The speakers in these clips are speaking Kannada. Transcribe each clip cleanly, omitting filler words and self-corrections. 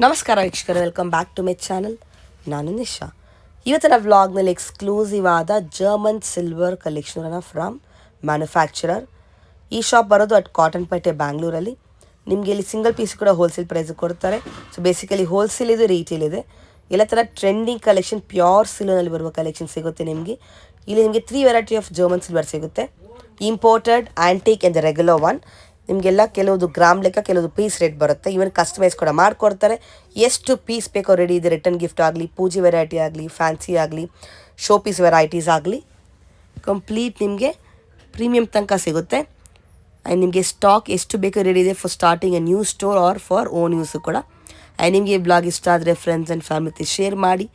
ನಮಸ್ಕಾರ ವೀಕ್ಷಕರೇ, welcome back to my channel. ನಾನು ನಿಶಾ. ಇವತ್ತಿನ ವ್ಲಾಗ್ನಲ್ಲಿ ಎಕ್ಸ್ಕ್ಲೂಸಿವ್ ಆದ German silver collection from manufacturer. ಈ ಶಾಪ್ ಬರೋದು ಅಟ್ ಕಾಟನ್ಪೇಟೆ ಬ್ಯಾಂಗ್ಳೂರಲ್ಲಿ. ನಿಮಗೆ ಇಲ್ಲಿ ಸಿಂಗಲ್ ಪೀಸ್ ಕೂಡ ಹೋಲ್ಸೇಲ್ ಪ್ರೈಸ್ ಕೊಡ್ತಾರೆ. ಸೊ ಬೇಸಿಕಲಿ ಹೋಲ್ಸೇಲ್ ಇದೆ, ರೀಟೇಲ್ ಇದೆ. ಎಲ್ಲ ಥರ ಟ್ರೆಂಡಿಂಗ್ ಕಲೆಕ್ಷನ್, ಪ್ಯೂರ್ ಸಿಲ್ವರ್ನಲ್ಲಿ ಬರುವ ಕಲೆಕ್ಷನ್ ಸಿಗುತ್ತೆ ನಿಮಗೆ. ಇಲ್ಲಿ ನಿಮಗೆ 3 ವೆರೈಟಿ ಆಫ್ ಜರ್ಮನ್ ಸಿಲ್ವರ್ ಸಿಗುತ್ತೆ. Imported, antique and the regular one. ನಿಮಗೆಲ್ಲ ಕೆಲವೊಂದು ಗ್ರಾಮ್ ಲೆಕ್ಕ, ಕೆಲವೊಂದು ಪೀಸ್ ರೇಟ್ ಬರುತ್ತೆ. ಇವನ್ ಕಸ್ಟಮೈಸ್ ಕೂಡ ಮಾಡಿಕೊಡ್ತಾರೆ. ಎಷ್ಟು ಪೀಸ್ ಬೇಕೋ ರೆಡಿ ಇದೆ. ರಿಟರ್ನ್ ಗಿಫ್ಟ್ ಆಗಲಿ, ಪೂಜೆ ವೆರೈಟಿ ಆಗಲಿ, ಫ್ಯಾನ್ಸಿ ಆಗಲಿ, ಶೋ ಪೀಸ್ ವೆರೈಟೀಸ್ ಆಗಲಿ, ಕಂಪ್ಲೀಟ್ ನಿಮಗೆ ಪ್ರೀಮಿಯಂ ತನಕ ಸಿಗುತ್ತೆ. ಆ್ಯಂಡ್ ನಿಮಗೆ ಸ್ಟಾಕ್ ಎಷ್ಟು ಬೇಕೋ ರೆಡಿ ಇದೆ for starting a new store or for own use ಕೂಡ. ಆ್ಯಂಡ್ ನಿಮಗೆ ಈ ವ್ಲಾಗ್ ಇಷ್ಟ ಆದರೆ ಫ್ರೆಂಡ್ಸ್ ಆ್ಯಂಡ್ ಫ್ಯಾಮಿಲಿ ಶೇರ್ ಮಾಡಿ.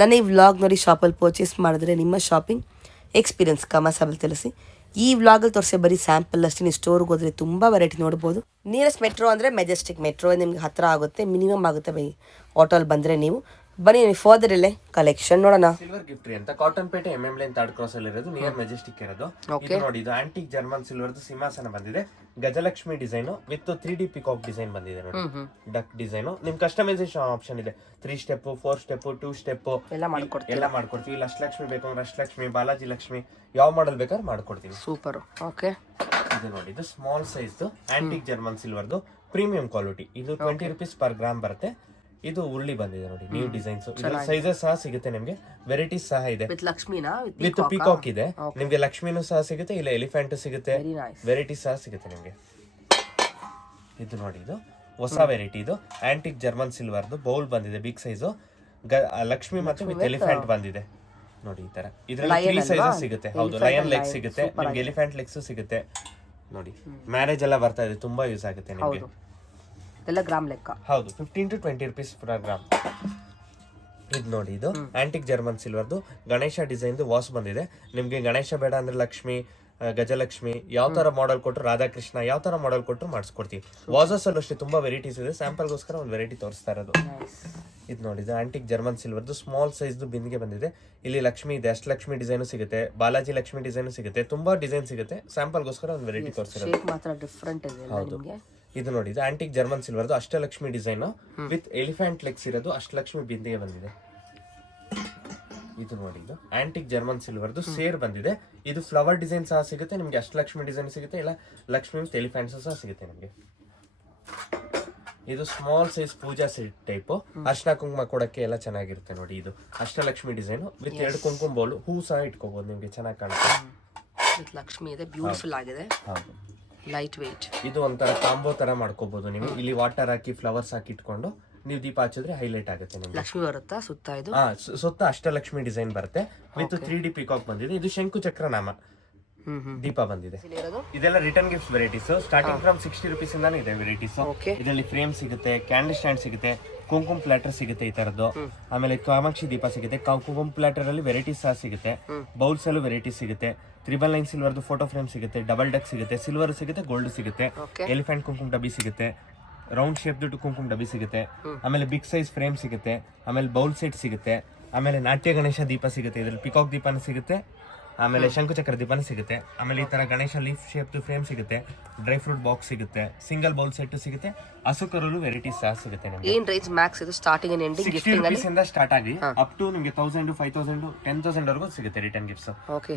ನನ್ನ ಈ ವ್ಲಾಗ್ ನೋಡಿ ಶಾಪಲ್ಲಿ ಪರ್ಚೇಸ್ ಮಾಡಿದ್ರೆ ನಿಮ್ಮ ಶಾಪಿಂಗ್ ಎಕ್ಸ್ಪೀರಿಯನ್ಸ್ ಕಮೆಂಟ್ಸಲ್ಲಿ ತಿಳಿಸಿ. ಈ ವ್ಲಾಗಲ್ಲಿ ತೋರಿಸಿ ಬರೀ ಸ್ಯಾಂಪಲ್ ಅಷ್ಟೇ. ನೀವು ಸ್ಟೋರ್ಗೆ ಹೋದರೆ ತುಂಬ ವೆರೈಟಿ ನೋಡ್ಬೋದು. ನಿಯರೆಸ್ಟ್ ಮೆಟ್ರೋ ಅಂದರೆ ಮೆಜೆಸ್ಟಿಕ್ ಮೆಟ್ರೋ ನಿಮ್ಗೆ ಹತ್ತಿರ ಆಗುತ್ತೆ, ಮಿನಿಮಮ್ ಆಗುತ್ತೆ ಬೈ ಆಟೋಲ್ಲಿ ಬಂದರೆ. ನೀವು ಬನ್ನಿ ಫರ್ದರ್ ಇಲ್ಲೇ ಕಲೆಕ್ಷನ್ ನೋಡೋಣ. ಸಿಲ್ವರ್ ಗಿಫ್ಟ್ರಿ ಅಂತ Cottonpet MM line third cross ಅಲ್ಲಿ ಇರೋದು, ನಿಯರ್ ಮೆಜೆಸ್ಟಿಕ್ ಇರೋದು. ಇದು ನೋಡಿ, ಇದು ಆಂಟಿಕ್ ಜರ್ಮನ್ ಸಿಲ್ವರ್ ಸಿಂಹಾಸನ ಬಂದಿದೆ. Gajalakshmi design with 3D peacock design ಬಂದಿದೆ ನೋಡಿ. Duck design. ನಿಮ್ ಕಸ್ಟಮೈಸೇಷನ್ ಆಪ್ಷನ್ ಇದೆ. 3 ಸ್ಟೆಪ್, 4 ಸ್ಟೆಪ್, 2 ಸ್ಟೆಪ್ ಎಲ್ಲ ಮಾಡ್ಕೊಡ್ತೀವಿ. ಇಲ್ಲಿ ಅಷ್ಟಲಕ್ಷ್ಮಿ ಬೇಕು ಅಂದ್ರೆ ಅಷ್ಟಲಕ್ಷ್ಮಿ, ಬಾಲಾಜಿ ಲಕ್ಷ್ಮಿ, ಯಾವ ಮಾಡಲ್ ಬೇಕಾದ್ರೆ ಮಾಡ್ಕೊಡ್ತೀವಿ. ಸೂಪರ್. ಓಕೆ, ಇದು ನೋಡಿ, ಇದು ಸ್ಮಾಲ್ ಸೈಜ್ ಆಂಟಿಕ್ ಜರ್ಮನ್ ಸಿಲ್ವರ್ದು ಪ್ರೀಮಿಯಂ ಕ್ವಾಲಿಟಿ. ಇದು 20 ರೂಪೀಸ್ ಪರ್ ಗ್ರಾಮ್ ಬರುತ್ತೆ. ಇದು ಉರುಳಿ ಬಂದಿದೆ ನೋಡಿ, ನ್ಯೂ ಡಿಸೈನ್ಸ್. ಸೈಜಸ್ ಸಹ ಸಿಗುತ್ತೆ ನಿಮ್ಗೆ, ವೆರೈಟೀಸ್ ಸಹ ಇದೆ. ವಿತ್ ಪಿಕಾಕ್ ಇದೆ. ನಿಮ್ಗೆ ಲಕ್ಷ್ಮಿನೂ ಸಹ ಸಿಗುತ್ತೆ, ಇಲ್ಲ ಎಲಿಫೆಂಟ್ ಸಿಗುತ್ತೆ, ವೆರೈಟೀಸ್ ಸಹ ಸಿಗುತ್ತೆ ನಿಮ್ಗೆ. ಇದು ನೋಡಿ, ಇದು ಹೊಸ ವೆರೈಟಿ. ಇದು ಆಂಟಿಕ್ ಜರ್ಮನ್ ಸಿಲ್ವರ್ದು ಬೌಲ್ ಬಂದಿದೆ, ಬಿಗ್ ಸೈಜು. ಲಕ್ಷ್ಮಿ ಮತ್ತೆ ವಿತ್ ಎಲಿಫೆಂಟ್ ಬಂದಿದೆ ನೋಡಿ. ಈ ತರ ಇದ್ರಲ್ಲಿ 3 ಸೈಜಸ್ ಸಿಗುತ್ತೆ. ಹೌದು, ಲಯನ್ ಲೆಗ್ ಸಿಗುತ್ತೆ ನಿಮ್ಗೆ, ಎಲಿಫೆಂಟ್ ಲೆಗ್ಸ್ ಸಿಗುತ್ತೆ ನೋಡಿ. ಮ್ಯಾರೇಜ್ ಎಲ್ಲ ಬರ್ತಾ ಇದೆ, ತುಂಬಾ ಯೂಸ್ ಆಗುತ್ತೆ ನಿಮ್ಗೆ. ಎಲ್ಲ ಗ್ರಾಮ್ ಲೆಕ್ಕ. ಹೌದು, 15 to 20 ರೂಪೀಸ್ ಪರ್ ಗ್ರಾಮ್. ಇದು ನೋಡಿ, ಇದು ಆಂಟಿಕ್ ಜರ್ಮನ್ ಸಿಲ್ವರ್ದು ಗಣೇಶ ಡಿಸೈನ್ದು ವಾಸ್ ಬಂದಿದೆ. ನಿಮ್ಗೆ ಗಣೇಶ ಬೇಡ ಅಂದ್ರೆ ಲಕ್ಷ್ಮಿ, ಗಜಲಕ್ಷ್ಮಿ, ಯಾವ ತರ ಮಾಡೆಲ್ ಕೊಟ್ಟರು, ರಾಧಾಕೃಷ್ಣ ಯಾವ ತರ ಮಾಡೆಲ್ ಕೊಟ್ಟರು ಮಾಡಿಸ್ಕೊಡ್ತೀವಿ. ವಾಸಸ್ ಅಲ್ಲೂ ಅಷ್ಟೇ ತುಂಬಾ ವೆರೈಟೀಸ್ ಇದೆ. ಸ್ಯಾಂಪಲ್ಗೋಸ್ಕರ ಒಂದು ವೆರೈಟಿ ತೋರಿಸ್ತಾ ಇರೋದು. ಇದು ನೋಡಿ, ಇದು ಆಂಟಿಕ್ ಜರ್ಮನ್ ಸಿಲ್ವರ್ದು ಸ್ಮಾಲ್ ಸೈಜ್ದು ಬಿಂದಿಗೆ ಬಂದಿದೆ. ಇಲ್ಲಿ ಲಕ್ಷ್ಮಿ ಇದೆ, ಅಷ್ಟಲಕ್ಷ್ಮಿ ಡಿಸೈನು ಸಿಗುತ್ತೆ, ಬಾಲಾಜಿ ಲಕ್ಷ್ಮಿ ಡಿಸೈನು ಸಿಗುತ್ತೆ, ತುಂಬಾ ಡಿಸೈನ್ ಸಿಗುತ್ತೆ. ಸ್ಯಾಂಪಲ್ಗೋಸ್ಕರ ಒಂದು ವೆರೈಟಿ ತೋರಿಸಿರೋದು. ಹೌದು, ಇದು ನೋಡಿ, ಇದು ಆಂಟಿಕ್ ಜರ್ಮನ್ ಸಿಲ್ವರ್ದು Ashtalakshmi design with elephant legs ಇರೋದು ಅಷ್ಟಲಕ್ಷ್ಮಿ ಬಿಂದಿಗೆ ಬಂದಿದೆ. ಇದು ನೋಡಿ, ಇದು ಆಂಟಿಕ್ ಜರ್ಮನ್ ಸಿಲ್ವರ್ದು ಸೇರ್ ಬಂದಿದೆ. ಇದು ಫ್ಲವರ್ ಡಿಸೈನ್ ಸಹ ಸಿಗುತ್ತೆ ನಿಮ್ಗೆ, ಅಷ್ಟಲಕ್ಷ್ಮಿ ಡಿಸೈನ್ ಸಿಗುತ್ತೆ, ಇಲ್ಲ ಲಕ್ಷ್ಮಿ ವಿತ್ ಎಲಿಫೆಂಟ್ಸ್ ಸಹ ಸಿಗುತ್ತೆ ನಿಮ್ಗೆ. ಇದು ಸ್ಮಾಲ್ ಸೈಜ್ ಪೂಜಾ ಸೆಟ್ ಟೈಪ್, ಅರ್ಶನ ಕುಂಕುಮ ಕೊಡಕ್ಕೆ ಎಲ್ಲ ಚೆನ್ನಾಗಿರುತ್ತೆ ನೋಡಿ. ಇದು ಅಷ್ಟಲಕ್ಷ್ಮಿ ಡಿಸೈನ್ ವಿತ್ 2 ಕುಂಕುಮ ಬೋಲು, ಹೂ ಸಹ ಇಟ್ಕೋಬಹುದು ನಿಮ್ಗೆ, ಚೆನ್ನಾಗಿ ಕಾಣುತ್ತೆ. ಲಕ್ಷ್ಮಿ ಇದೆ, ಬ್ಯೂಟಿಫುಲ್ ಆಗಿದೆ. ಹೌದು, ಲೈಟ್ ವೇಟ್. ಇದು ಒಂಥರ ಕಾಂಬೋ ತರ ಮಾಡ್ಕೋಬಹುದು ನೀವು. ಇಲ್ಲಿ ವಾಟರ್ ಹಾಕಿ ಫ್ಲವರ್ಸ್ ಹಾಕಿ ಇಟ್ಕೊಂಡು ನೀವು ದೀಪ ಹಚ್ಚಿದ್ರೆ ಹೈಲೈಟ್ ಆಗುತ್ತೆ ನಿಮ್ಗೆ. ಲಕ್ಷ್ಮಿ ಬರುತ್ತಾ ಸುತ್ತ? ಇದು ಸುತ್ತ ಅಷ್ಟಲಕ್ಷ್ಮಿ ಡಿಸೈನ್ ಬರುತ್ತೆ ವಿತ್ 3D ಪಿಕಾಕ್ ಬಂದಿದೆ. ಇದು ಶಂಕು ಚಕ್ರ ನಾಮ ದೀಪ ಬಂದಿದೆ. ಇದೆಲ್ಲ return gift varieties. Starting from 60 rupees ಇಂದಾನೆ ಇದೆ ವೆರೈಟೀಸ್. ಇದರಲ್ಲಿ ಫ್ರೇಮ್ ಸಿಗುತ್ತೆ, ಕ್ಯಾಂಡಲ್ ಸ್ಟ್ಯಾಂಡ್ ಸಿಗುತ್ತೆ, ಕುಂಕುಮ ಪ್ಲಾಟರ್ ಸಿಗುತ್ತೆ ಈ ತರದ್ದು. ಆಮೇಲೆ ಕಾಮಾಕ್ಷಿ ದೀಪ ಸಿಗುತ್ತೆ. ಕುಂಕುಮ ಪ್ಲಾಟರ್ ಅಲ್ಲಿ ವೆರೈಟೀಸ್ ಸಹ ಸಿಗುತ್ತೆ. ಬೌಲ್ಸ್ ಅಲ್ಲೂ ವೆರೈಟೀಸ್ ಸಿಗುತ್ತೆ. 999 ಸಿಲ್ವರ್ದು ಫೋಟೋ ಫ್ರೇಮ್ ಸಿಗುತ್ತೆ, ಡಬಲ್ ಡಕ್ ಸಿಗುತ್ತೆ, ಸಿಲ್ವರ್ ಸಿಗುತ್ತೆ, ಗೋಲ್ಡ್ ಸಿಗುತ್ತೆ, ಎಲಿಫೆಂಟ್ ಕುಂಕುಮ ಡಬ್ಬಿ ಸಿಗುತ್ತೆ, ರೌಂಡ್ ಶೇಪ್ ಕುಂಕುಮ ಡಬ್ಬಿ ಸಿಗುತ್ತೆ. ಆಮೇಲೆ ಬಿಗ್ ಸೈಜ್ ಫ್ರೇಮ್ ಸಿಗುತ್ತೆ. ಆಮೇಲೆ ಬೌಲ್ ಸೆಟ್ ಸಿಗುತ್ತೆ. ಆಮೇಲೆ ನಾಟ್ಯ ಗಣೇಶ ದೀಪ ಸಿಗುತ್ತೆ. ಇದ್ರಲ್ಲಿ ಪಿಕಾಕ್ ದೀಪನೂ ಸಿಗುತ್ತೆ, ಆಮೇಲೆ ಶಂಕುಚಕ್ರ ದೀಪನೂ ಸಿಗುತ್ತೆ. ಆಮೇಲೆ ಈ ತರ ಗಣೇಶ ಲೀಫ್ ಶೇಪ್ ಫ್ರೇಮ್ ಸಿಗುತ್ತೆ, ಡ್ರೈ ಫ್ರೂಟ್ ಬಾಕ್ಸ್ ಸಿಗುತ್ತೆ, ಸಿಂಗಲ್ ಬೌಲ್ ಸೆಟ್ ಸಿಗುತ್ತೆ, ಹಸುಕರಲ್ಲೂ ವೆರೈಟೀಸ್ ಸಹ ಸಿಗುತ್ತೆ ನಿಮಗೆ. ಏನ್ ರೇಂಜ್ ಮ್ಯಾಕ್ಸ್ ಇದು? ಸ್ಟಾರ್ಟಿಂಗ್ ಅಂಡ್ ಎಂಡಿಂಗ್ 60 ರೂಪೀಸ್ ಇಂದ ಸ್ಟಾರ್ಟ್ ಆಗಿ ಅಪ್ ಟು ನಿಮಗೆ 1000, 5000, 10,000 ವರೆಗೂ ಸಿಗುತ್ತೆ ರಿಟರ್ನ್ ಗಿಫ್ಟ್ಸ್.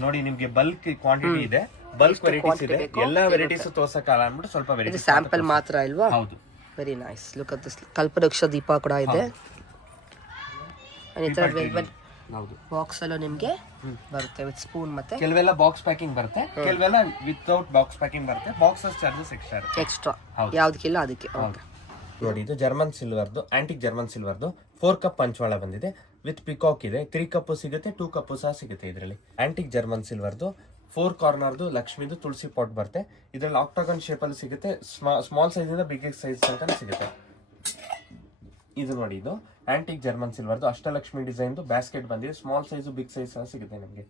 ನೋಡಿ, ನಿಮ್ಗೆ ಬಲ್ಕ್ ಕ್ವಾಂಟಿಟಿ ಇದೆ, ಬಲ್ಕ್ ವೆರೈಟೀಸ್ ಇದೆ. ಎಲ್ಲಾ ವೆರೈಟೀಸ್ ತೋರ್ಸಕ್ಕಾಗಲ್ಲ ಅಂದ್ಬಿಟ್ಟು ಸ್ವಲ್ಪ ವೆರೈಟಿ ಸ್ಯಾಂಪಲ್ ಮಾತ್ರ ಅಲ್ವಾ? ಹೌದು, very nice. Look at this. ಕಲ್ಪವೃಕ್ಷ ದೀಪ ಕೂಡ ಇದೆ. ಬಾಕ್ಸ್ ಅಲ್ಲೂ ನಿಮ್ಗೆ ಬರುತ್ತೆ ವಿತ್ ಸ್ಪೂನ್. ಮತ್ತೆ ಕೆಲವೆಲ್ಲ ಬಾಕ್ಸ್ ಪ್ಯಾಕಿಂಗ್ ಬರುತ್ತೆ, ಕೆಲವೆಲ್ಲ ವಿತೌಟ್ ಬಾಕ್ಸ್ ಪ್ಯಾಕಿಂಗ್ ಬರುತ್ತೆ. ಬಾಕ್ಸಸ್ ಚಾರ್ಜಸ್ ಎಕ್ಸ್ಟ್ರಾ ಯಾವ್ದಕ್ಕಿಲ್ಲ ಅದಕ್ಕೆ. ನೋಡಿ, ಇದು ಜರ್ಮನ್ ಸಿಲ್ವರ್ದು ಆಂಟಿಕ್ ಜರ್ಮನ್ ಸಿಲ್ವರ್ದು 4 ಕಪ್ ಪಂಚವಾಳ ಬಂದಿದೆ ವಿತ್ ಪಿಕಾಕ್ ಇದೆ. 3 ಕಪ್ ಸಿಗುತ್ತೆ, 2 ಕಪ್ ಸಹ ಸಿಗುತ್ತೆ ಇದರಲ್ಲಿ. ಆಂಟಿಕ್ ಜರ್ಮನ್ ಸಿಲ್ವರ್ದು 4 ಕಾರ್ನರ್ದು ಲಕ್ಷ್ಮಿದು ತುಳಸಿ ಪಾಟ್ ಬರುತ್ತೆ. ಇದರಲ್ಲಿ ಆಕ್ಟಾಗನ್ ಶೇಪ್ ಅಲ್ಲಿ ಸಿಗುತ್ತೆ. ಸ್ಮಾಲ್ ಸೈಜ್ ಇಂದ ಬಿಗ್ ಸೈಜ್ ತನಕ ಸಿಗುತ್ತೆ. ಇದು ನೋಡಿ, ಇದು ಆಂಟಿಕ್ ಜರ್ಮನ್ ಸಿಲ್ವರ್ದು ಅಷ್ಟಲಕ್ಷ್ಮಿ ಡಿಸೈನ್ದು ಬ್ಯಾಸ್ಕೆಟ್ ಬಂದಿದೆ. ಸ್ಮಾಲ್ ಸೈಜ್, ಬಿಗ್ ಸೈಜ್ ಸಹ ಸಿಗುತ್ತೆ ನಿಮಗೆ.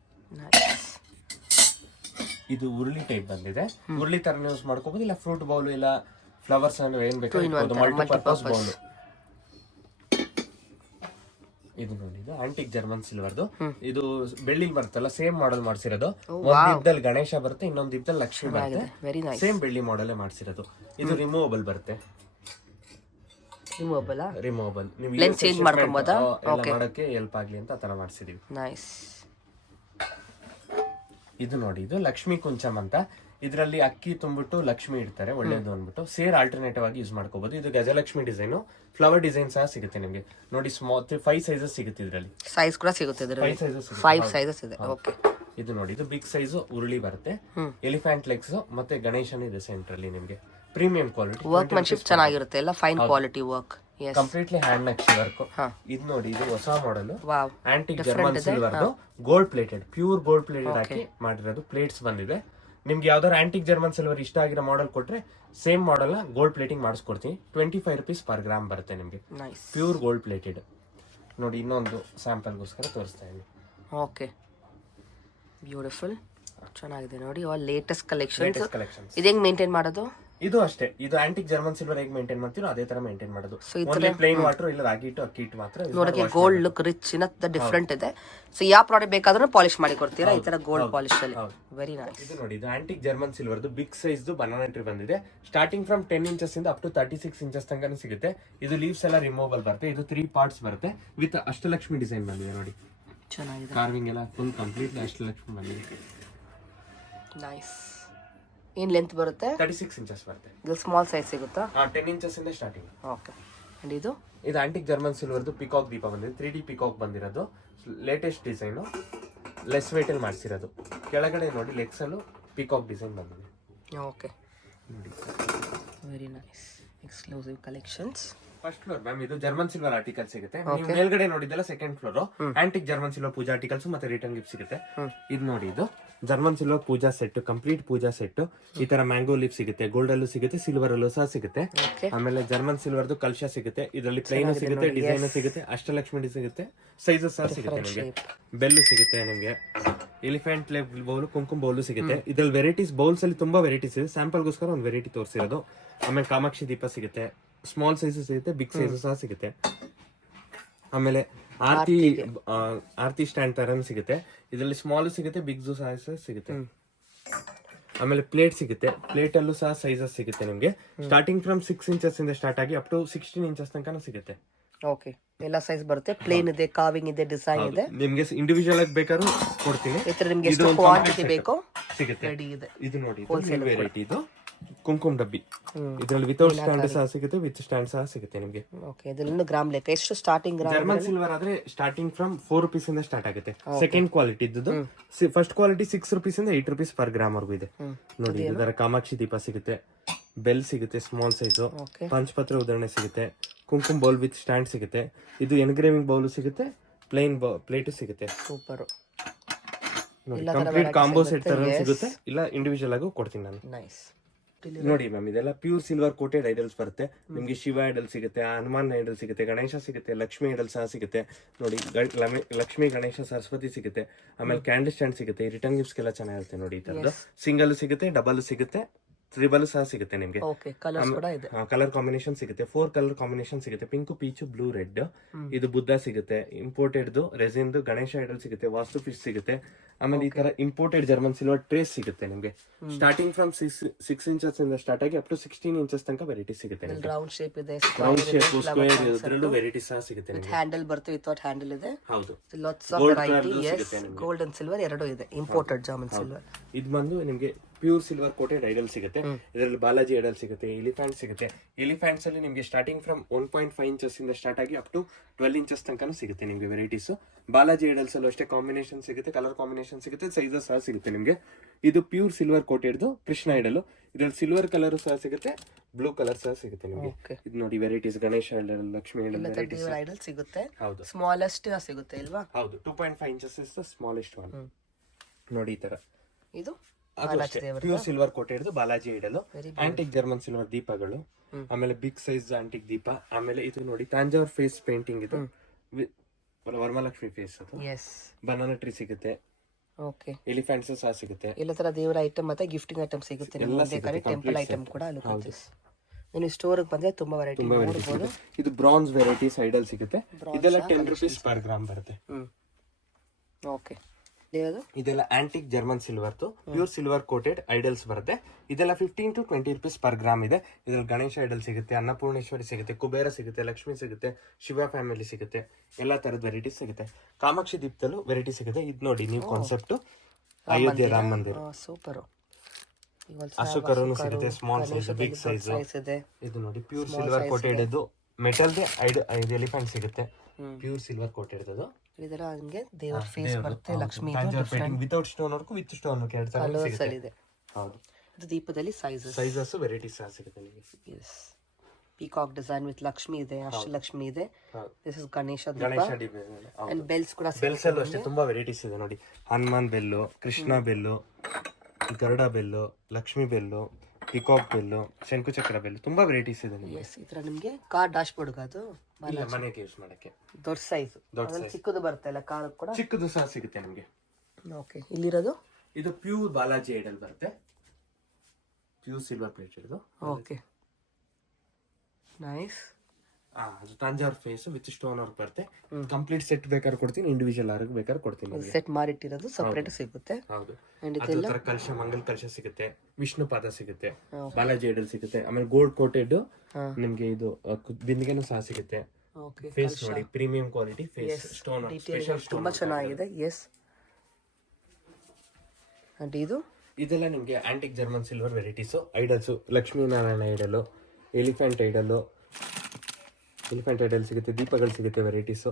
ಇದು ಉರುಳಿ ಟೈಪ್ ಬಂದಿದೆ. ಉರುಳಿ ತರ ಯೂಸ್ ಮಾಡ್ಕೋಬಹುದು, ಇಲ್ಲ ಫ್ರೂಟ್ ಬೌಲ್, ಇಲ್ಲ ಫ್ಲವರ್ಸ್ ಅನ್ನು ಏನ್ ಬೇಕಾದ್ರೆ ಮಲ್ಟಿಪರ್ಪಸ್ ಬೌಲ್. ಇದು ನೋಡಿ, ಇದು ಆಂಟಿಕ್ ಜರ್ಮನ್ ಸಿಲ್ವರ್ದು. ಇದು ಬೆಳ್ಳಿ ಬರುತ್ತಲ್ಲ, ಸೇಮ್ ಮಾಡೆಲ್ ಮಾಡ್ಸಿರೋದು. ಒಂದ್ ದಿಬ್ಬದಲ್ಲಿ ಗಣೇಶ ಬರುತ್ತೆ, ಇನ್ನೊಂದ್ ದಿಬ್ಬದಲ್ಲಿ ಲಕ್ಷ್ಮಿ ಬರುತ್ತೆ. ಸೇಮ್ ಬೆಳ್ಳಿ ಮಾಡೆಲ್ ಮಾಡ್ಸಿರೋದು. ಇದು ರಿಮೂವಬಲ್ ಬರುತ್ತೆ. Removable removable. ನೀವು ಲೆನ್ಸ್ ಚೇಂಜ್ ಮಾಡ್ಕೊಬೋದಾ? ಎಲ್ಲ ಮಾಡಕ್ಕೆ ಹೆಲ್ಪ್ ಆಗ್ಲಿ ಅಂತ ಆ ತರ ಮಾಡಿಸಿದೀವಿ. ನೈಸ್. ಇದು ನೋಡಿ, ಇದು ಲಕ್ಷ್ಮೀ ಕುಂಚಮ್ ಅಂತ. ಇದರಲ್ಲಿ ಅಕ್ಕಿ ತುಂಬಿಟ್ಟು ಲಕ್ಷ್ಮಿ ಇಡ್ತಾರೆ, ಒಳ್ಳೇದು ಅಂದ್ಬಿಟ್ಟು ಸೇರ್ ಆಲ್ಟರ್ನೇಟಿವ್ ಆಗಿ ಯೂಸ್ ಮಾಡ್ಕೋಬಹುದು. ಇದು ಗಜಲಕ್ಷ್ಮಿ ಡಿಸೈನ್, ಫ್ಲವರ್ ಡಿಸೈನ್ ಸಹ ಸಿಗುತ್ತೆ ನಿಮಗೆ. ನೋಡಿ ಸ್ಮಾಲ್ 5 ಸೈಜಸ್ ಸಿಗುತ್ತೆ ಇದರಲ್ಲಿ. ಸೈಜ್ ಕೂಡ ಸಿಗುತ್ತೆ ಇದರಲ್ಲಿ. 5 ಸೈಜಸ್ 5 ಸೈಜಸ್ ಇದೆ. ಓಕೆ. ಇದು ನೋಡಿ, ಇದು ಬಿಗ್ ಸೈಜ್ ಉರುಳಿ ಬರುತ್ತೆ. ಎಲಿಫೆಂಟ್ ಲೆಗ್ಸ್ ಮತ್ತೆ ಗಣೇಶನ್ ಇದೆ ಸೆಂಟರ್ ಅಲ್ಲಿ ನಿಮಗೆ. ಪ್ರೀಮಿಯಂ ಕ್ವಾಲಿಟಿ, ವರ್ಕ್ಮನ್ಶಿಪ್ ಚೆನ್ನಾಗಿರುತ್ತೆ, ಎಲ್ಲ fine quality work. Completely hand ನಕ್ಷಿ ವರ್ಕ್. ಇದು ನೋಡಿ, ಇದು ಹೊಸ model wow, antique German silver gold plated, pure gold plated ಹಾಕಿ ಮಾಡಿರೋದು. ಪ್ಲೇಟ್ಸ್ ಬಂದಿದೆ. ನಿಮ್ಗೆ ಯಾವ್ದಾದ್ರು ಆಂಟಿಕ್ ಜರ್ಮನ್ ಸಿಲ್ವರ್ ಇಷ್ಟ ಆಗಿರೋ ಮಾಡೆಲ್ ಕೊಟ್ರೆ ಸೇಮ್ ಮಾಡೆಲ್ ನ ಗೋಲ್ಡ್ ಪ್ಲೇಟಿಂಗ್ ಮಾಡಿಸ್ಕೊಡ್ತೀನಿ. 25 rupees per gram ಬರುತ್ತೆ ನಿಮ್ಗೆ. Pure gold plated. ನೋಡಿ, ಇನ್ನೊಂದು ಸ್ಯಾಂಪಲ್ಗೋಸ್ಕರ ತೋರಿಸ್ತಾ ಇದ್ದೀನಿ. ಓಕೆ, ಬ್ಯೂಟಿಫುಲ್, ಚೆನ್ನಾಗಿದೆ ನೋಡಿ. Latest collections. ಇದು ಹೆಂಗ್ ಮೇಂಟೈನ್ ಮಾಡೋದು? ಇದು ಅಷ್ಟೇ, ಇದು ಆಂಟಿಕ್ ಜರ್ಮನ್ ಸಿಲ್ವರ್ ಹೇಗೆ ಮೇಂಟೈನ್ ಮಾಡ್ತೀರೋ ಅದೇ ತರ ಮೇಂಟೈನ್ ಮಾಡೋದು. ಓನ್ಲಿ ಪ್ಲೇನ್ ವಾಟರ್ ಇಲ್ಲ, ರಾಗಿ ಹಿಟ್ಟು, ಅಕ್ಕಿ ಹಿಟ್ಟು ಮಾತ್ರ. ನೋಡಕ್ಕೆ ಗೋಲ್ಡ್ ಲುಕ್ ರಿಚ್ ಡಿಫ್ರೆಂಟ್ ಇದೆ. ಸೊ ಯಾವ ಪ್ರಾಡಕ್ಟ್ ಬೇಕಾದ್ರೂ ಪಾಲಿಶ್ ಮಾಡಿ ಕೊಡ್ತೀರಾ ಈ ತರ ಗೋಲ್ಡ್ ಪಾಲಿಶ್ ಅಲ್ಲಿ. Very nice. ಇದು ನೋಡಿ, ಇದು antique German silver big size banana tree ಬಂದಿದೆ. ಸ್ಟಾರ್ಟಿಂಗ್ ಫ್ರಮ್ 10 inches ಇಂದ ಅಪ್ ಟು 36 inches ತನಕ ಸಿಗುತ್ತೆ. ಇದು ಲೀವ್ಸ್ ಎಲ್ಲ ರಿಮೂವಬಲ್ ಬರುತ್ತೆ. ಇದು 3 parts ಬರುತ್ತೆ ವಿತ್ ಅಷ್ಟಲಕ್ಷ್ಮಿ ಡಿಸೈನ್ ಬಂದಿದೆ ನೋಡಿ. ಚೆನ್ನಾಗಿದೆ. ಕಾರ್ವಿಂಗ್ ಎಲ್ಲ ಫುಲ್ ಕಂಪ್ಲೀಟ್ ಅಷ್ಟಲಕ್ಷ್ಮಿ ಬಂದಿದೆ. ನೈಸ್. ಏನ್ ಲೆಂತ್ ಬರುತ್ತೆ? 36 inches ಬರುತ್ತೆ. ಇದು ಸ್ಮಾಲ್ ಸೈಜ್ ಸಿಗುತ್ತಾ? 10 inches ಇಂದ ಸ್ಟಾರ್ಟಿಂಗ್. ಓಕೆ. ಅಂಡ್ ಇದು ಆಂಟಿಕ್ ಜರ್ಮನ್ ಸಿಲ್ವರ್ದು ಪಿಕಾಕ್ ದೀಪ ಬಂದಿದೆ. 3D ಪಿಕಾಕ್ ಬಂದಿರೋದು, ಲೇಟೆಸ್ಟ್ ಡಿಸೈನ್, ಲೆಸ್ ವೇಟ್ ಅಲ್ಲಿ ಮಾಡಿಸಿರೋದು. ಕೆಳಗಡೆ ನೋಡಿ ಲೆಗ್ಸ್ ಅಲ್ಲೂ ಪಿಕಾಕ್ ಡಿಸೈನ್ ಬಂದಿದೆ. Okay, very nice. Exclusive collections. First floor ma'am, ಇದು ಜರ್ಮನ್ ಸಿಲ್ವರ್ ಆರ್ಟಿಕಲ್ ಸಿಗುತ್ತೆ. ನೀವು ಮೇಲ್ಗಡೆ ನೋಡಿದಲ್ಲ second floor antique German silver puja articles ಮತ್ತೆ ರಿಟರ್ನ್ ಗಿಫ್ಟ್ ಸಿಗುತ್ತೆ. ಇದು ನೋಡಿ, ಇದು German silver puja set, complete puja set. ಈ ತರ ಮ್ಯಾಂಗೋ ಲೀಫ್ ಸಿಗುತ್ತೆ, ಗೋಲ್ಡ್ ಅಲ್ಲೂ ಸಿಗುತ್ತೆ, ಸಿಲ್ವರ್ ಅಲ್ಲೂ ಸಹ ಸಿಗುತ್ತೆ. ಆಮೇಲೆ ಜರ್ಮನ್ ಸಿಲ್ವರ್ದು ಕಲಶ ಸಿಗುತ್ತೆ. ಇದರಲ್ಲಿ ಪ್ಲೈನ್ ಸಿಗುತ್ತೆ, ಡಿಸೈನ್ ಸಿಗುತ್ತೆ, ಅಷ್ಟಲಕ್ಷ್ಮಿ ಸಿಗುತ್ತೆ, ಸೈಜಸ್ ಸಹ ಸಿಗುತ್ತೆ ನಿಮಗೆ. ಬೆಲ್ಲು ಸಿಗುತ್ತೆ ನಿಮಗೆ, ಎಲಿಫೆಂಟ್ ಬೌಲ್, ಕುಂಕುಮ ಬೌಲ್ ಸಿಗುತ್ತೆ. ಇದ್ರಲ್ಲಿ ವೆರೈಟೀಸ್, ಬೌಲ್ಸ್ ಅಲ್ಲಿ ತುಂಬಾ ವೆರೈಟೀಸ್ ಇದೆ. ಸ್ಯಾಂಪಲ್ಗೋಸ್ಕರ ಒಂದು ವೆರೈಟಿ ತೋರಿಸಿರೋದು. ಆಮೇಲೆ ಕಾಮಾಕ್ಷಿ ದೀಪ ಸಿಗುತ್ತೆ, ಸ್ಮಾಲ್ ಸೈಜಸ್ ಸಿಗುತ್ತೆ, ಬಿಗ್ ಸೈಜಸ್ ಸಹ ಸಿಗುತ್ತೆ. ಆಮೇಲೆ ಆರ್ತಿ ಸ್ಟ್ಯಾಂಡ್ ತರ ಸಿಗುತ್ತೆ. ಇದರಲ್ಲಿ ಸ್ಮಾಲ್ ಸಿಗುತ್ತೆ, ಬಿಗ್ ಸೈಜ್ ಸಿಗುತ್ತೆ. ಆಮೇಲೆ ಪ್ಲೇಟ್ ಸಿಗುತ್ತೆ, ಪ್ಲೇಟ್ ಅಲ್ಲೂ ಸಹ ಸೈಜಸ್ ಸಿಗುತ್ತೆ ನಿಮ್ಗೆ. ಸ್ಟಾರ್ಟಿಂಗ್ ಫ್ರಮ್ 6 inches ಇಂದ ಸ್ಟಾರ್ಟ್ ಆಗಿ ಅಪ್ ಟು 16 inches ತನಕ ಸಿಗುತ್ತೆ. ಓಕೆ, ಎಲ್ಲ ಸೈಜ್ ಬರುತ್ತೆ. ಪ್ಲೇನ್ ಇದೆ, ಕಾವಿಂಗ್ ಇದೆ, ಡಿಸೈನ್ ಇದೆ. ನಿಮ್ಗೆ ಇಂಡಿವಿಜುವಲ್ ಆಗಿ ಬೇಕಾದ್ರೂ ಕೊಡ್ತೀನಿ. ನಿಮ್ಗೆ ಎಷ್ಟು ಕ್ವಾಂಟಿಟಿ ಬೇಕೋ ಸಿಗುತ್ತೆ. ರೆಡಿ ಇದೆ. ಇದು ನೋಡಿ, ವೆರೈಟಿ ಇದು ಕುಂಕುಮ ಡಬ್ಬಿ. ಇದರಲ್ಲಿ ವಿತೌಟ್ ಸ್ಟ್ಯಾಂಡ್ ಸಹ ಸಿಗುತ್ತೆ, ವಿತ್ ಸ್ಟ್ಯಾಂಡ್ ಸಹ ಸಿಗುತ್ತೆ ನಿಮಗೆ. ಓಕೆ, ಇದೆಲ್ಲ ಗ್ರಾಮ್ ಲೆಕ್ಕ. ಎಷ್ಟು ಸ್ಟಾರ್ಟಿಂಗ್ ಗ್ರಾಮ್? ಜರ್ಮನ್ ಸಿಲ್ವರ್ ಆದ್ರೆ ಸ್ಟಾರ್ಟಿಂಗ್ ಫ್ರಮ್ 4 rupees ಇಂದ ಸ್ಟಾರ್ಟ್ ಆಗುತ್ತೆ. ಸೆಕೆಂಡ್ ಕ್ವಾಲಿಟಿ ಇದ್ದು, ಫಸ್ಟ್ ಕ್ವಾಲಿಟಿ 6 rupees ಇಂದ 8 rupees per gram ವರೆಗೂ ಇದೆ. ನೋಡಿ, ಇದರ ಕಾಮಾಕ್ಷಿ ದೀಪ ಸಿಗುತ್ತೆ, ಬೆಲ್ ಸಿಗುತ್ತೆ, ಸ್ಮಾಲ್ ಸೈಜು, ಪಂಚಪತ್ರ ಉದಾಹರಣೆ ಸಿಗುತ್ತೆ, ಕುಂಕುಮ ಬೌಲ್ ವಿತ್ ಸ್ಟ್ಯಾಂಡ್ ಸಿಗುತ್ತೆ. ಇದು ಎನ್ಗ್ರೇವಿಂಗ್ ಬೌಲ್ ಸಿಗುತ್ತೆ, ಪ್ಲೇನ್ ಪ್ಲೇಟ್ ಸಿಗುತ್ತೆ. ಸೂಪರ್. ಕಂಪ್ಲೀಟ್ ಕಾಂಬೋ ಸೆಟ್ ತರ ಸಿಗುತ್ತೆ, ಇಲ್ಲ ಇಂಡಿವಿಜುವಲ್ ಆಗೂ ಕೊಡ್ತೀನಿ ನಾನು. ನೈಸ್. ನೋಡಿ ಮ್ಯಾಮ್, ಇದೆಲ್ಲ ಪ್ಯೂರ್ ಸಿಲ್ವರ್ ಕೋಟೆಡ್ ಐಡಲ್ಸ್ ಬರುತ್ತೆ ನಿಮ್ಗೆ. ಶಿವ ಐಡಲ್ ಸಿಗುತ್ತೆ, ಹನುಮಾನ್ ಐಡಲ್ ಸಿಗುತ್ತೆ, ಗಣೇಶ ಸಿಗುತ್ತೆ, ಲಕ್ಷ್ಮಿ ಐಡಲ್ ಸಹ ಸಿಗುತ್ತೆ. ನೋಡಿ, ಲಕ್ಷ್ಮಿ, ಗಣೇಶ, ಸರಸ್ವತಿ ಸಿಗುತ್ತೆ. ಆಮೇಲೆ ಕ್ಯಾಂಡಲ್ ಸ್ಟ್ಯಾಂಡ್ ಸಿಗುತ್ತೆ. ರಿಟರ್ನ್ ಗಿಫ್ಟ್ಸ್ ಎಲ್ಲ ಚೆನ್ನಾಗಿರುತ್ತೆ ನೋಡಿ. ಈ ತರದ್ದು ಸಿಂಗಲ್ ಸಿಗುತ್ತೆ, ಡಬಲ್ ಸಿಗುತ್ತೆ, ತ್ರಿಬಲ್ ಸಹ ಸಿಗುತ್ತೆ ನಿಮ್ಗೆ. ಕಲರ್ ಕಾಂಬಿನೇಷನ್ ಸಿಗುತ್ತೆ, 4 ಕಲರ್ ಕಾಂಬಿನೇಷನ್ ಸಿಗುತ್ತೆ. Pink, peach, blue, red. ಇದು ಬುದ್ಧ ಸಿಗುತ್ತೆ, ಇಂಪೋರ್ಟೆಡ್ ರೆಸಿನ್ ಗಣೇಶ ಐಡಲ್ ಸಿಗುತ್ತೆ, ವಾಸ್ತು ಫಿಶ್ ಸಿಗುತ್ತೆ. ಆಮೇಲೆ ಈ ತರ ಇಂಪೋರ್ಟೆಡ್ ಜರ್ಮನ್ ಸಿಲ್ವರ್ ಟ್ರೇಸ್ ಸಿಗುತ್ತೆ ನಿಮ್ಗೆ. ಸ್ಟಾರ್ಟಿಂಗ್ ಫ್ರಮ್ 6 inches ಇಂದ ಸ್ಟಾರ್ಟ್ ಆಗಿ ಅಪ್ ಟು 16 inches ತನಕ ವೆರೈಟಿ ಸಿಗುತ್ತೆ. ರೌಂಡ್ ಶೇಪ್ ಇದೆ, ರೌಂಡ್ ಶೇಪ್, ಸ್ಕ್ವೇರ್, ಇದರಲ್ಲೂ ವೆರೈಟಿ ಸಹ ಸಿಗುತ್ತೆ ನಿಮ್ಗೆ. ಹ್ಯಾಂಡಲ್ ಬರುತ್ತೆ, ವಿತೌಟ್ ಹ್ಯಾಂಡಲ್ ಇದೆ. ಹೌದು, lots of variety. Yes, gold and silver ಎರಡೂ ಇದೆ. Imported German silver. ಇದು ಬಂದು ನಿಮ್ಗೆ ಪ್ಯೂರ್ ಸಿಲ್ವರ್ ಕೋಟೆಡ್ ಐಡಲ್ ಸಿಗುತ್ತೆ. ಇದರಲ್ಲಿ ಬಾಲಾಜಿ ಐಡಲ್ ಸಿಗುತ್ತೆ, ಎಲಿಫೆಂಟ್ ಸಿಗುತ್ತೆ. ಎಲಿಫೆಂಟ್ಸ್ ಅಲ್ಲಿ ನಿಮ್ಗೆ ಸ್ಟಾರ್ಟಿಂಗ್ ಫ್ರಮ್ 1.5 inches ಇಂದ ಸ್ಟಾರ್ಟ್ ಆಗಿ ಅಪ್ ಟು 12 inches ತನಕ ಸಿಗುತ್ತೆ ನಿಮ್ಗೆ ವೆರೈಟೀಸ್. ಬಾಲಾಜಿ ಐಡಲ್ಸ್ ಅಲ್ಲೂ ಅಷ್ಟೇ ಕಾಂಬಿನೇಷನ್ ಸಿಗುತ್ತೆ, ಕಲರ್ ಕಾಂಬಿನೇಷನ್ ಸಿಗುತ್ತೆ, ಸೈಜಸ್ ಸಹ ಸಿಗುತ್ತೆ ನಿಮ್ಗೆ. ಇದು ಪ್ಯೂರ್ ಸಿಲ್ವರ್ ಕೋಟೆಡ್ದು ಕೃಷ್ಣ ಐಡಲ್. ಇದ್ರಲ್ಲಿ ಸಿಲ್ವರ್ ಕಲರ್ ಸಹ ಸಿಗುತ್ತೆ, ಬ್ಲೂ ಕಲರ್ ಸಹ ಸಿಗುತ್ತೆ ನಿಮ್ಗೆ. ಇದು ನೋಡಿ, varieties Ganesha idol, Lakshmi idol, idol ಸಿಗುತ್ತೆ. ಹೌದು, ಸ್ಮಾಲೆಸ್ಟ್ ಸಿಗುತ್ತೆ ಇಲ್ವಾ? ಹೌದು, 2.5 inches is the smallest one. ನೋಡಿ, ಈ ತರ ಇದು pure silver coated Balaji idol. Antique German silver ದೀಪಗಳು, ಆಮೇಲೆ ಬಿಗ್ ಸೈಜ್ ಆಂಟಿಕ್ ದೀಪ. ಆಮೇಲೆ ಇದು ನೋಡಿ, ತಾಂಜಾವೂರ್ ಫೇಸ್ ಪೇಂಟಿಂಗ್. ಇದು ವರಮಹಾಲಕ್ಷ್ಮಿ ಫೇಸ್. ಅದು ಬನಾನಾ ಟ್ರೀ ಸಿಗುತ್ತೆ. ಓಕೆ, ಎಲಿಫೆಂಟ್ಸ್ ಸಹ ಸಿಗುತ್ತೆ. ಎಲ್ಲ ತರ ದೇವರ ಐಟಮ್ ಮತ್ತೆ ಗಿಫ್ಟಿಂಗ್ ಐಟಮ್ ಸಿಗುತ್ತೆ. ಟೆಂಪಲ್ ಐಟಮ್ ಕೂಡ ನೀವು ಸ್ಟೋರ್ ಬಂದ್ರೆ ತುಂಬಾ ವೆರೈಟಿ ನೋಡಬಹುದು. ಇದು ಬ್ರಾನ್ಸ್ ವೆರೈಟೀಸ್ ಐಡಲ್ ಸಿಗುತ್ತೆ. ಇದೆಲ್ಲ 10 rupees per gram ಬರುತ್ತೆ. ಓಕೆ, ಯಾವುದು ಇದೆಲ್ಲ ಆಂಟಿಕ್ ಜರ್ಮನ್ ಸಿಲ್ವರ್ದು ಪ್ಯೂರ್ ಸಿಲ್ವರ್ ಕೋಟೆಡ್ ಐಡಲ್ಸ್ ಬರುತ್ತೆ. ಇದೆಲ್ಲ 15 to 20 rupees per ಗ್ರಾಮ್ ಇದೆ. ಇದ್ರಲ್ಲಿ ಗಣೇಶ ಐಡಲ್ ಸಿಗುತ್ತೆ, ಅನ್ನಪೂರ್ಣೇಶ್ವರಿ ಸಿಗುತ್ತೆ, ಕುಬೇರ ಸಿಗುತ್ತೆ, ಲಕ್ಷ್ಮಿ ಸಿಗುತ್ತೆ, ಶಿವ ಫ್ಯಾಮಿಲಿ ಸಿಗುತ್ತೆ, ಎಲ್ಲಾ ತರದ ವೆರೈಟೀಸ್ ಸಿಗುತ್ತೆ. ಕಾಮಾಕ್ಷಿ ದೀಪದಲ್ಲೂ ವೆರೈಟಿ ಸಿಗುತ್ತೆ. ಇದು ನೋಡಿ ನೀವು ಕಾನ್ಸೆಪ್ಟ್ ಅಯೋಧ್ಯೆ ರಾಮ ಮಂದಿರ. ಸೂಪರ್. ಅಶೋಕರನು ಸಿಗುತ್ತೆ, ಸ್ಮಾಲ್ ಸೈಜ್, ಬಿಗ್ ಸೈಜ್ ಇದೆ. ಇದು ನೋಡಿ ಪ್ಯೂರ್ ಸಿಲ್ವರ್ ಕೋಟೆಡ್ ಇದು ಮೆಟಲ್ದೇ ಐದು ಎಲಿಫೆಂಟ್ ಸಿಗುತ್ತೆ. ಪ್ಯೂರ್ ಸಿಲ್ವರ್ ಕೋಟೆಡ್ ಅದು. ಇದೆಲ್ಲ ಹಂಗೆ ದೇವರ ಫೇಸ್ ಬರುತ್ತೆ, Lakshmi without stone work, with stone work ಎರಡು ತರ ಸಿಗುತ್ತೆ. ಇದೆ. ಹೌದು. ಇದು ದೀಪದಲ್ಲಿ ಸೈಜಸ್ ವೆರೈಟೀಸ್ ಸಿಗುತ್ತೆ ನಿಮಗೆ. Yes. Peacock design with Lakshmi ಇದೆ, ಅಷ್ಟಲಕ್ಷ್ಮಿ ಇದೆ. ದಿಸ್ ಇಸ್ ಗಣೇಶ ಗಣೇಶ ದೀಪ. ಅಂಡ್ ಬೆಲ್ಸ್ ಕೂಡ ಬೆಲ್ಸ್ ಅಲ್ಲೂ ಅಷ್ಟೇ ತುಂಬಾ ವೆರೈಟೀಸ್ ಇದೆ ನೋಡಿ. Hanuman bell, Krishna bell, Garuda bell, Lakshmi bell, peacock bell, ಶಂಕುಚಕ್ರ ಬೆಲ್ಲು, ತುಂಬಾ ವೆರೈಟೀಸ್ ಇದೆ ನಿಮಗೆ. ಎಸ್. ಈ ತರ ನಿಮ್ಗೆ ಕಾರ್ ಡ್ಯಾಶ್ ಬೋರ್ಡ್ ಅದು ಇಲ್ಲ, ಮನೆಗೆ ಯೂಸ್ ಮಾಡಕ್ಕೆ ದೊಡ್ಡ ಸೈಜ್, ಚಿಕ್ಕದು ಬರುತ್ತೆ ಅಲ್ಲ ಕಾರ್ ಕೂಡ, ಚಿಕ್ಕದು ಸಹ ಸಿಗುತ್ತೆ ನಿಮಗೆ. ಓಕೆ. ಇಲ್ಲಿರೋದು ಇದು ಪ್ಯೂರ್ ಬಾಲಾಜಿ ಐಡಲ್ ಬರುತ್ತೆ, ಪ್ಯೂರ್ ಸಿಲ್ವರ್ ಪ್ಲೇಟ್ ಇದು. Okay, nice. ಅದು Thanjavur face with stone work ಬರುತ್ತೆ. ಕಂಪ್ಲೀಟ್ ಸೆಟ್ ಬೇಕಾದ್ರೆ ಕೊಡ್ತೀನಿ, ಇಂಡಿವಿಜುವಲ್ ಆಗಿ ಬೇಕಾದ್ರೆ ಕೊಡ್ತೀನಿ. ಸೆಟ್ ಮಾಡಿಟ್ಟಿರೋದು ಸಪರೇಟ್ ಸಿಗುತ್ತೆ. ಹೌದು. ಅಂಡ್ ಅದೇ ತರ ಕಲಶ, ಮಂಗಲ್ ಕಲಶ ಸಿಗುತ್ತೆ, ವಿಷ್ಣು ಪಾದ ಸಿಗುತ್ತೆ, ಬಾಲಾಜಿ ಐಡಲ್ ಸಿಗುತ್ತೆ. ಆಮೇಲೆ ಗೋಲ್ಡ್ ಕೋಟೆಡ್ ನಿಮ್ಗೆ ಇದು ಬಿಂದಿಗೆನೂ ಸಹ ಸಿಗುತ್ತೆ. ಓಕೆ. ಫೇಸ್ ನೋಡಿ, premium quality face, stone special stone ತುಂಬಾ ಚೆನ್ನಾಗಿದೆ. ಎಸ್. ಅಂಡ್ ಇದೆಲ್ಲ ನಿಮ್ಗೆ antique German silver varieties idols. Lakshminarayana idol, elephant idol ಸಿಗುತ್ತೆ, ದೀಪಗಳು ಸಿಗುತ್ತೆ ವೆರೈಟೀಸ್.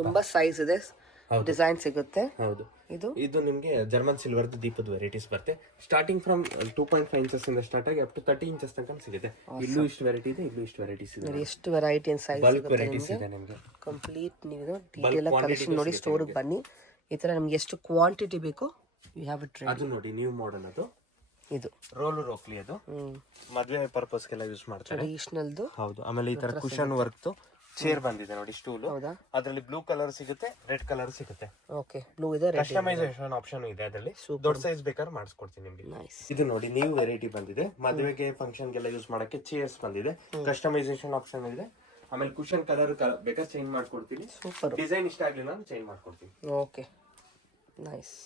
ತುಂಬಾ ಸೈಜ್ ಇದೆ, ಡಿಸೈನ್ ಸಿಗುತ್ತೆ. ಹೌದು. ಇದು ನಿಮ್ಗೆ ಜರ್ಮನ್ ಸಿಲ್ವರ್ ದೀಪದ ವೆರೈಟೀಸ್ ಬರುತ್ತೆ. ಸ್ಟಾರ್ಟಿಂಗ್ ಫ್ರಮ್ 2.5 inches ಇಂದ ಸ್ಟಾರ್ಟ್ ಆಗಿ ಅಪ್ ಟು 30 inches ತನಕ ಸಿಗುತ್ತೆ. ಇಲ್ಲೂ ಇಷ್ಟು ವೆರೈಟಿ ಇದೆ, ಇಲ್ಲೂ ಇಷ್ಟು ವೆರೈಟೀಸ್ ಇದೆ. ಎಷ್ಟು variety and size bulk varieties ಇದೆ ನಿಮ್ಗೆ. ಕಂಪ್ಲೀಟ್ ನೀವು ಡೀಟೇಲ್ ಕಲೆಕ್ಷನ್ ನೋಡಿ ಸ್ಟೋರ್ಗೆ ಬನ್ನಿ. ಈ ತರ ನಿಮ್ಗೆ ಎಷ್ಟು ಕ್ವಾಂಟಿಟಿ ಬೇಕು ಯು ಹ್ಯಾವ್ ಇಟ್ ರೆಡಿ. ಅದು ನೋಡಿ ನ್ಯೂ ಮಾಡೆಲ್, ಅದು ಇದು ರೋಲು ರೋಕ್ಲಿ, ಅದು ಮದುವೆ ಪರ್ಪಸ್ಗೆಲ್ಲ ಯೂಸ್ ಮಾಡ್ತಾರೆ, ಟ್ರೆಡಿಷನಲ್ದು. ಹೌದು. ಆಮೇಲೆ ಈ ತರ ಕುಶನ್ ವರ್ಕ್ ಚೇರ್ ಬಂದಿದೆ ನೋಡಿ, ಸ್ಟೂಲ್. ಅದರಲ್ಲಿ ಬ್ಲೂ ಕಲರ್ ಸಿಗುತ್ತೆ, ರೆಡ್ ಕಲರ್ ಸಿಗುತ್ತೆ. ಓಕೆ, ಬ್ಲೂ ಇದೆ, ಕಸ್ಟಮೈಸೇಷನ್ ಆಪ್ಷನ್ ಇದೆ ಅದರಲ್ಲಿ. ದೊಡ್ಡ ಸೈಜ್ ಬೇಕಾದ್ರೆ ಮಾಡಿಸ್ಕೊಡ್ತೀನಿ ನಿಮ್ಗೆ. ಇದು ನೋಡಿ ನ್ಯೂ ವೆರೈಟಿ ಬಂದಿದೆ, ಮದುವೆಗೆ ಫಂಕ್ಷನ್ ಗೆಲ್ಲ ಯೂಸ್ ಮಾಡಕ್ಕೆ ಚೇರ್ಸ್ ಬಂದಿದೆ. ಕಸ್ಟಮೈಸೇಷನ್ ಆಪ್ಷನ್ ಇದೆ. ಆಮೇಲೆ ಕುಶನ್ ಕಲರ್ ಬೇಕಾದ್ರೆ ಚೇಂಜ್ ಮಾಡ್ಕೊಡ್ತೀನಿ. ಸೂಪರ್. ಡಿಸೈನ್ ಇಷ್ಟ ಆಗ್ಲಿಲ್ಲ ಅಂದ್ರೆ ಚೇಂಜ್ ಮಾಡ್ಕೊಡ್ತೀನಿ. Okay, nice.